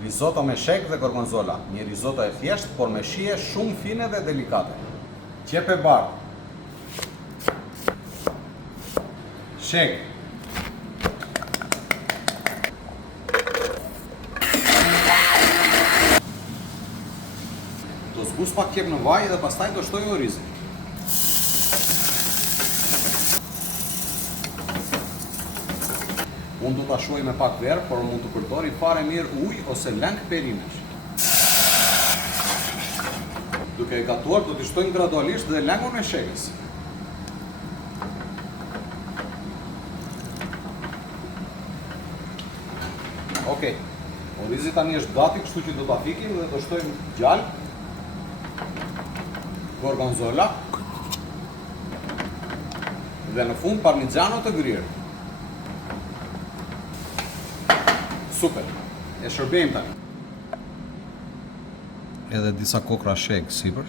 Risotto me sheg dhe gorgonzola, një risotto e thjeshtë, por me shije shumë fine dhe delikate. Qepe bardh. Sheg. Do zbus pak qep në vaj dhe pastaj do shtoj orizin. Unë do ta shuaj me pak verë, por mund të përdori fare mirë ujë ose lëng perimesh. Duke e gatuar, do t'i shtojmë gradualisht dhe lëngun e shegës. Okej, orizi tani është gati, kështu që do ta fikim dhe do shtojmë djalë, gorgonzola dhe në fund parmigiano të grirë. Super, e shërbejmë tani. Edhe disa kokra sheg sipër.